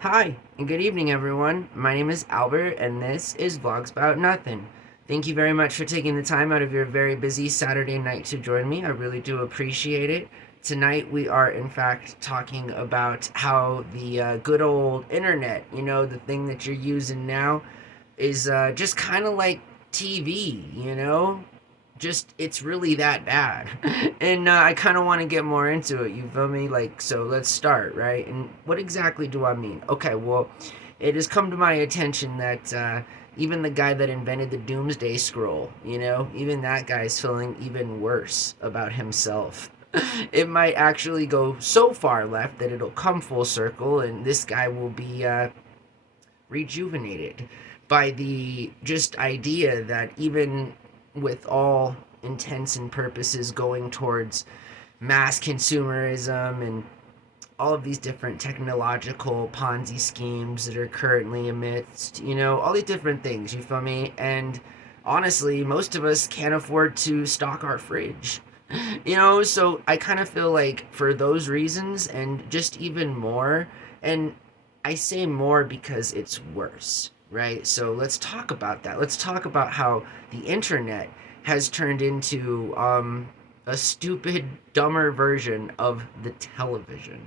Hi, and good evening, everyone. My name is Albert, and this is Vlogs About Nothing. Thank you very much for taking the time out of your very busy Saturday night to join me. I really do appreciate it. Tonight, we are, in fact, talking about how the good old internet, the thing that you're using now, is just kind of like TV. Just it's really that bad. And I kind of want to get more into it, you feel me? Like, so let's start, right? And what exactly do I mean? Okay, well, it has come to my attention that even the guy that invented the Doomsday Scroll, even that guy's feeling even worse about himself. It might actually go so far left that it'll come full circle, and this guy will be rejuvenated by the just idea that even with all intents and purposes going towards mass consumerism and all of these different technological Ponzi schemes that are currently amidst, all these different things, you feel me? And honestly, most of us can't afford to stock our fridge. So I kind of feel like for those reasons and just even more, and I say more because it's worse, right? So let's talk about that. Let's talk about how the internet has turned into a stupid, dumber version of the television.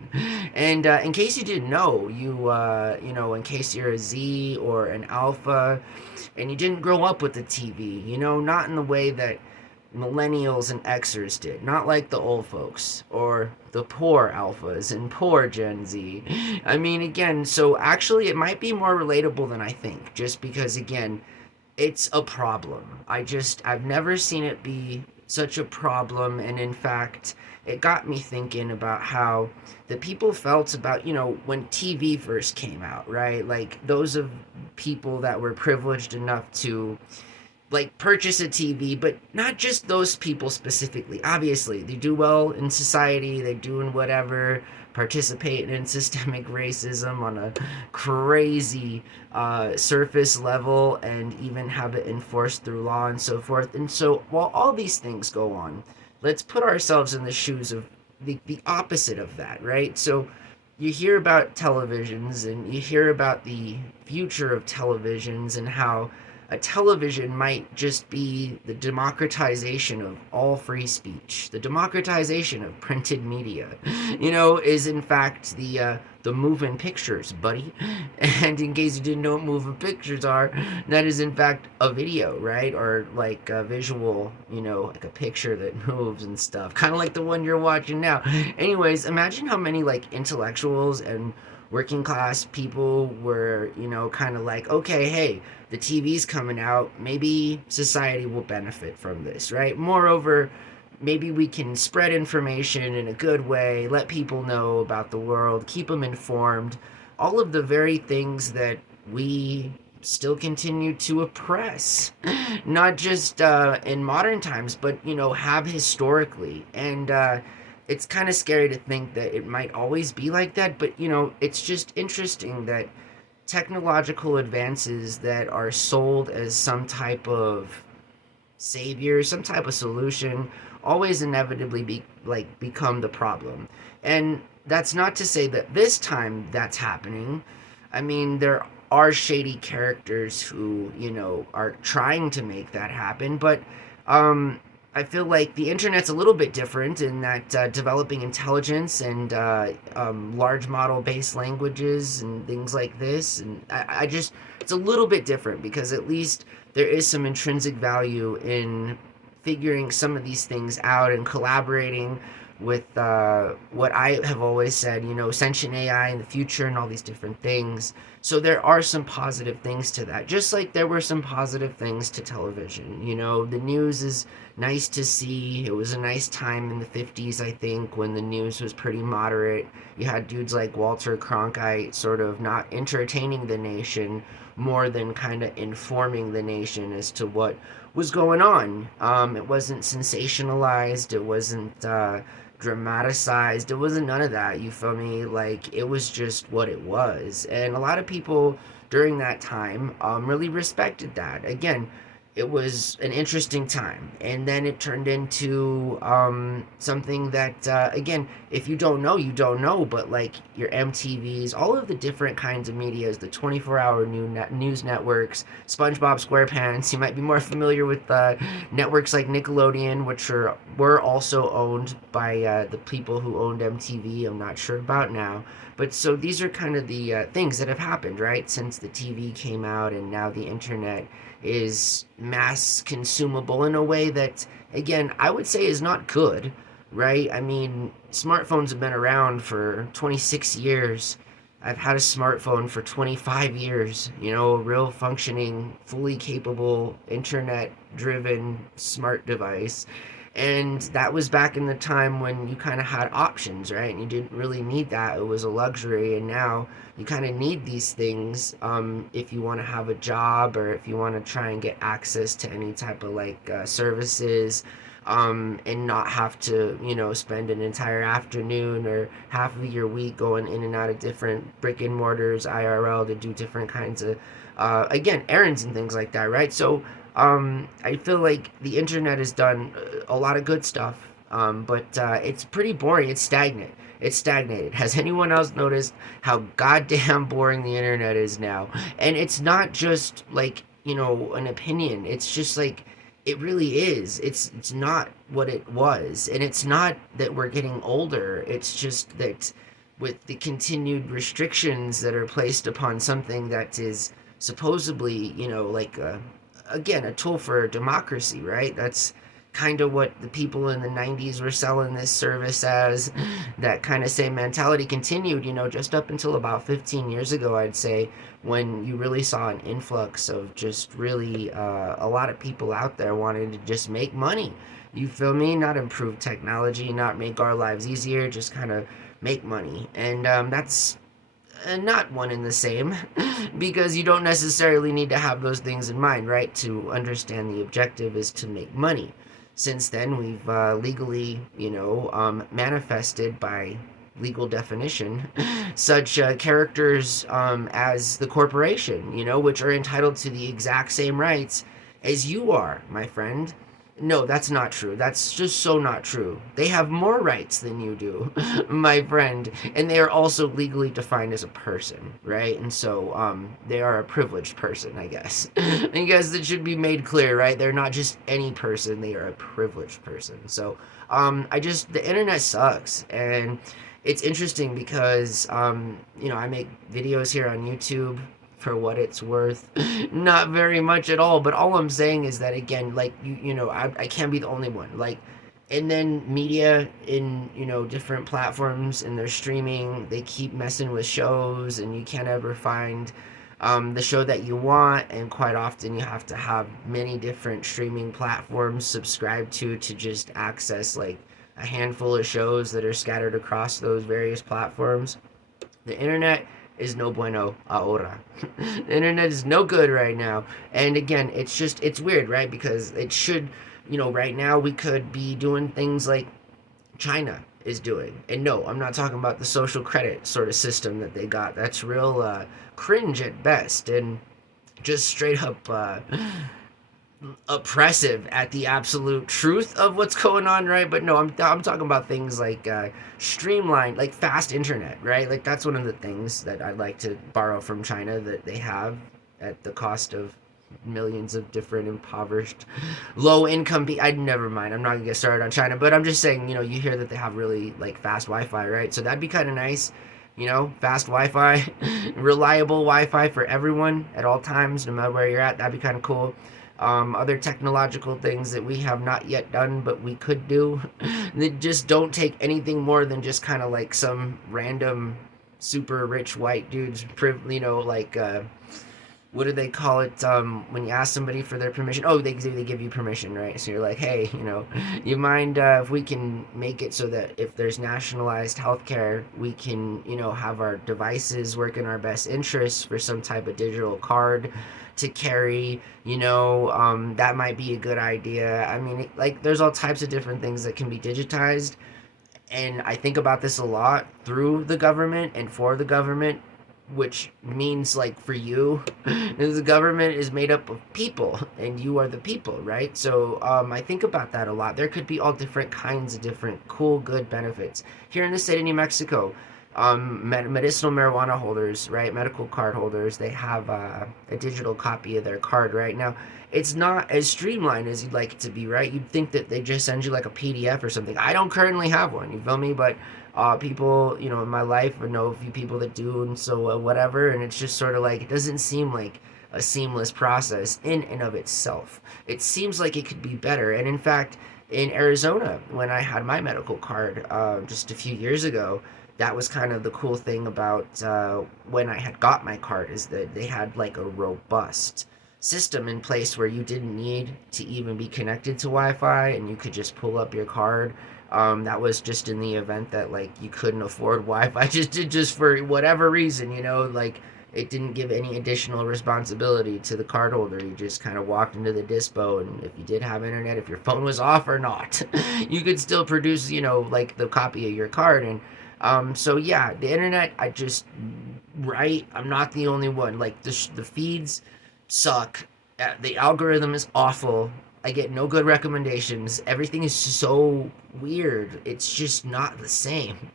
And in case you didn't know, in case you're a Z or an Alpha, and you didn't grow up with the TV, not in the way that millennials and Xers did, not like the old folks or the poor alphas and poor Gen Z. I mean, again, so actually it might be more relatable than I think, just because, again, it's a problem. I've never seen it be such a problem. And in fact, it got me thinking about how the people felt about, when TV first came out, right? Like those of people that were privileged enough to like purchase a TV, but not just those people specifically. Obviously, they do well in society, they do in whatever, participate in systemic racism on a crazy surface level, and even have it enforced through law and so forth. And so, while all these things go on, let's put ourselves in the shoes of the opposite of that, right? So, you hear about televisions and you hear about the future of televisions and how a television might just be the democratization of all free speech. The democratization of printed media, is in fact the moving pictures, buddy. And in case you didn't know what moving pictures are, that is in fact a video, right? Or like a visual, like a picture that moves and stuff, kind of like the one you're watching now. Anyways, imagine how many like intellectuals and working class people were, kind of like, okay, hey, the TV's coming out, maybe society will benefit from this, right? Moreover, maybe we can spread information in a good way, let people know about the world, keep them informed, all of the very things that we still continue to oppress, not just in modern times, but, have historically. And it's kind of scary to think that it might always be like that, but, it's just interesting that technological advances that are sold as some type of savior, some type of solution, always inevitably become the problem. And that's not to say that this time that's happening. I mean, there are shady characters who, are trying to make that happen, but um I feel like the internet's a little bit different in that developing intelligence and large model based languages and things like this. And I just, it's a little bit different because at least there is some intrinsic value in figuring some of these things out and collaborating with what I have always said, sentient AI in the future and all these different things. So there are some positive things to that, just like there were some positive things to television. The news is nice to see. It was a nice time in the 50s, I think, when the news was pretty moderate. You had dudes like Walter Cronkite sort of not entertaining the nation more than kind of informing the nation as to what was going on. It wasn't sensationalized. It wasn't dramatized. It wasn't none of that. You feel me? Like it was just what it was, and a lot of people during that time really respected that. Again, it was an interesting time, and then it turned into something that again, if you don't know, you don't know, but like your MTVs, all of the different kinds of medias, the 24-hour news networks, SpongeBob SquarePants. You might be more familiar with networks like Nickelodeon, which were also owned by the people who owned MTV. I'm not sure about now, but so these are kind of the things that have happened, right, since the TV came out, and now the internet is mass consumable in a way that, again, I would say is not good, right? I mean, smartphones have been around for 26 years. I've had a smartphone for 25 years, a real functioning, fully capable, internet driven smart device. And that was back in the time when you kind of had options, right? And you didn't really need that. It was a luxury. And now you kind of need these things if you want to have a job, or if you want to try and get access to any type of like services, and not have to, spend an entire afternoon or half of your week going in and out of different brick and mortars, IRL, to do different kinds of, again, errands and things like that, right? So I feel like the internet has done a lot of good stuff, but it's pretty boring. It's stagnant. It's stagnated. Has anyone else noticed how goddamn boring the internet is now? And it's not just like, an opinion. It's just like it really is. It's not what it was. And it's not that we're getting older. It's just that with the continued restrictions that are placed upon something that is supposedly, like again, a tool for democracy, right? That's kind of what the people in the 90s were selling this service as. That kind of same mentality continued, just up until about 15 years ago, I'd say, when you really saw an influx of just really a lot of people out there wanting to just make money. You feel me? Not improve technology, not make our lives easier, just kind of make money. And that's not one and the same, because you don't necessarily need to have those things in mind, right? To understand the objective is to make money. Since then, we've legally, manifested by legal definition such characters as the corporation, which are entitled to the exact same rights as you are, my friend. No, that's not true. That's just so not true. They have more rights than you do, my friend, and they are also legally defined as a person, right? And so, they are a privileged person, I guess. I guess that should be made clear, right? They're not just any person; they are a privileged person. So, the internet sucks, and it's interesting because, I make videos here on YouTube for what it's worth. Not very much at all, but all I'm saying is that, again, like, I can't be the only one. Like, and then media in, different platforms and their streaming, they keep messing with shows, and you can't ever find the show that you want, and quite often you have to have many different streaming platforms subscribed to just access like a handful of shows that are scattered across those various platforms. The internet is no bueno ahora. The internet is no good right now. And again, it's weird, right? Because it should, right now we could be doing things like China is doing. And no, I'm not talking about the social credit sort of system that they got. That's real cringe at best, and just straight up oppressive at the absolute truth of what's going on, right? But no, I'm talking about things like streamlined, like fast internet, right? Like that's one of the things that I'd like to borrow from China that they have at the cost of millions of different impoverished, low income people. I'd never mind. I'm not gonna get started on China, but I'm just saying, you hear that they have really like fast Wi-Fi, right? So that'd be kind of nice. Fast Wi-Fi, reliable Wi-Fi for everyone at all times, no matter where you're at. That'd be kind of cool. Other technological things that we have not yet done, but we could do, that just don't take anything more than just kind of like some random super rich white dudes, like, what do they call it, when you ask somebody for their permission? Oh, they give you permission, right? So you're like, hey, you mind if we can make it so that if there's nationalized healthcare, we can, have our devices work in our best interests for some type of digital card to carry, that might be a good idea. I mean, like, there's all types of different things that can be digitized, and I think about this a lot through the government and for the government, which means like for you, the government is made up of people, and you are the people, right? So I think about that a lot. There could be all different kinds of different cool, good benefits here in the state of New Mexico. Medicinal marijuana holders, right? Medical card holders, they have a digital copy of their card right now. It's not as streamlined as you'd like it to be, right? You'd think that they just send you like a PDF or something. I don't currently have one, you feel me? But people, in my life, I know a few people that do, and so whatever. And it's just sort of like, it doesn't seem like a seamless process in and of itself. It seems like it could be better. And in fact, in Arizona, when I had my medical card just a few years ago, that was kind of the cool thing about when I had got my card, is that they had like a robust system in place where you didn't need to even be connected to Wi-Fi, and you could just pull up your card. That was just in the event that like you couldn't afford Wi-Fi, just for whatever reason, like it didn't give any additional responsibility to the cardholder. You just kind of walked into the dispo, and if you did have internet, if your phone was off or not, you could still produce, like the copy of your card. And so yeah, the internet, right, I'm not the only one. Like the feeds suck. The algorithm is awful. I get no good recommendations. Everything is so weird. It's just not the same.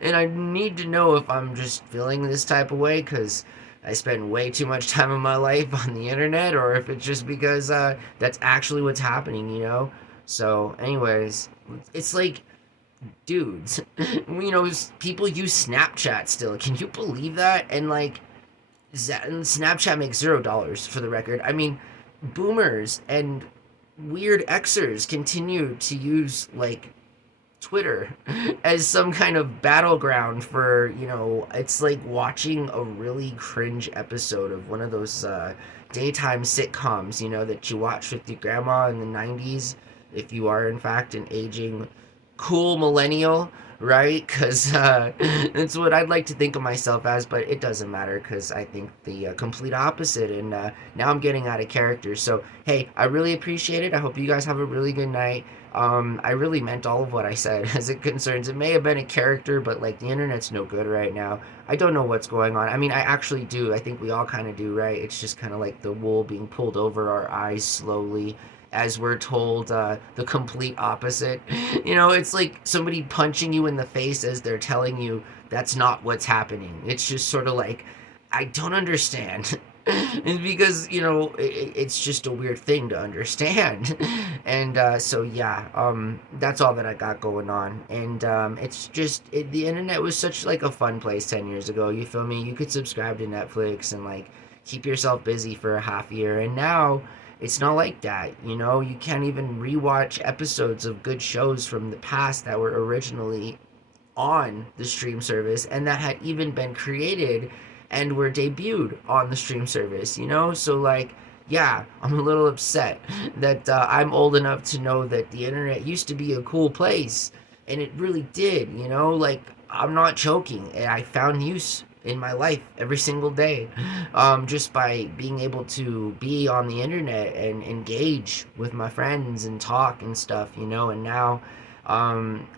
And I need to know if I'm just feeling this type of way because I spend way too much time of my life on the internet, or if it's just because that's actually what's happening. So, anyways, it's like, dudes, people use Snapchat still. Can you believe that? And like, Snapchat makes $0 for the record. I mean, boomers and weird Xers continue to use like Twitter as some kind of battleground for, it's like watching a really cringe episode of one of those daytime sitcoms, that you watch with your grandma in the 90s, if you are in fact an aging cool millennial, right? Because that's what I'd like to think of myself as, but it doesn't matter because I think the complete opposite. And now I'm getting out of character. So, hey, I really appreciate it. I hope you guys have a really good night. I really meant all of what I said as it concerns. It may have been a character, but like the internet's no good right now. I don't know what's going on. I mean, I actually do. I think we all kind of do, right? It's just kind of like the wool being pulled over our eyes slowly as we're told the complete opposite. It's like somebody punching you in the face as they're telling you that's not what's happening. It's just sort of like, I don't understand. It's because, it's just a weird thing to understand. And so, yeah, that's all that I got going on. And it's just, the internet was such like a fun place 10 years ago. You feel me? You could subscribe to Netflix and like keep yourself busy for a half year. And now, it's not like that, you can't even rewatch episodes of good shows from the past that were originally on the stream service and that had even been created and were debuted on the stream service, So like, yeah, I'm a little upset that I'm old enough to know that the internet used to be a cool place, and it really did, like, I'm not joking. I found use in my life every single day, just by being able to be on the internet and engage with my friends and talk and stuff, and now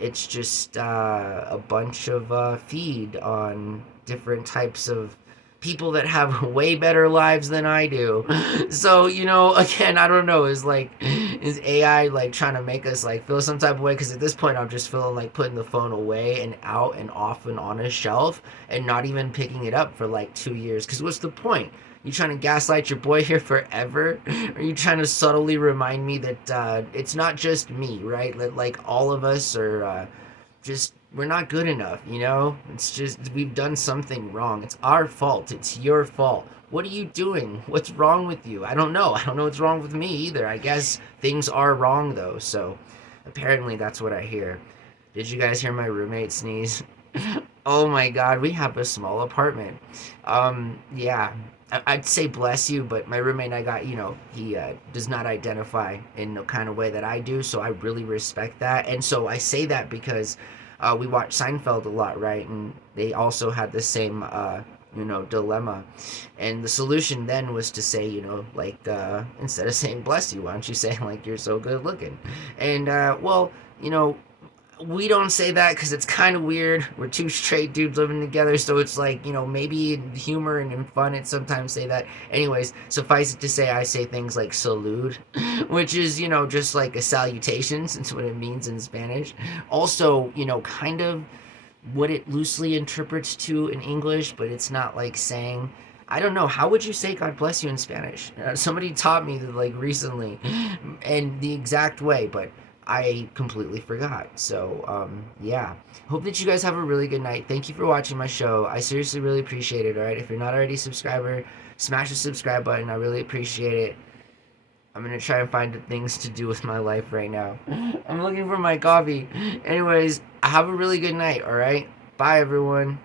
it's just a bunch of feed on different types of people that have way better lives than I do. So, again, I don't know, is AI like trying to make us like feel some type of way? Because at this point I'm just feeling like putting the phone away and out and off and on a shelf and not even picking it up for like 2 years. Because what's the point? You trying to gaslight your boy here forever? Are you trying to subtly remind me that it's not just me, right? That like all of us are just, we're not good enough, It's just, we've done something wrong. It's our fault. It's your fault. What are you doing? What's wrong with you? I don't know. I don't know what's wrong with me either. I guess things are wrong though. So apparently that's what I hear. Did you guys hear my roommate sneeze? Oh my God, we have a small apartment. Yeah, I'd say bless you, but my roommate and I got, he does not identify in the kind of way that I do. So I really respect that. And so I say that because we watch Seinfeld a lot, right? And they also had the same, dilemma. And the solution then was to say, instead of saying bless you, why don't you say like you're so good looking? And well, We don't say that because it's kind of weird. We're two straight dudes living together, so it's like, maybe in humor and in fun, it sometimes say that. Anyways, suffice it to say, I say things like salud, which is, just like a salutation, since what it means in Spanish. Also, kind of what it loosely interprets to in English, but it's not like saying, I don't know, how would you say God bless you in Spanish? Somebody taught me that like recently, and the exact way, but I completely forgot. So, yeah. Hope that you guys have a really good night. Thank you for watching my show. I seriously really appreciate it, alright? If you're not already a subscriber, smash the subscribe button. I really appreciate it. I'm gonna try and find things to do with my life right now. I'm looking for my coffee. Anyways, have a really good night, alright? Bye, everyone.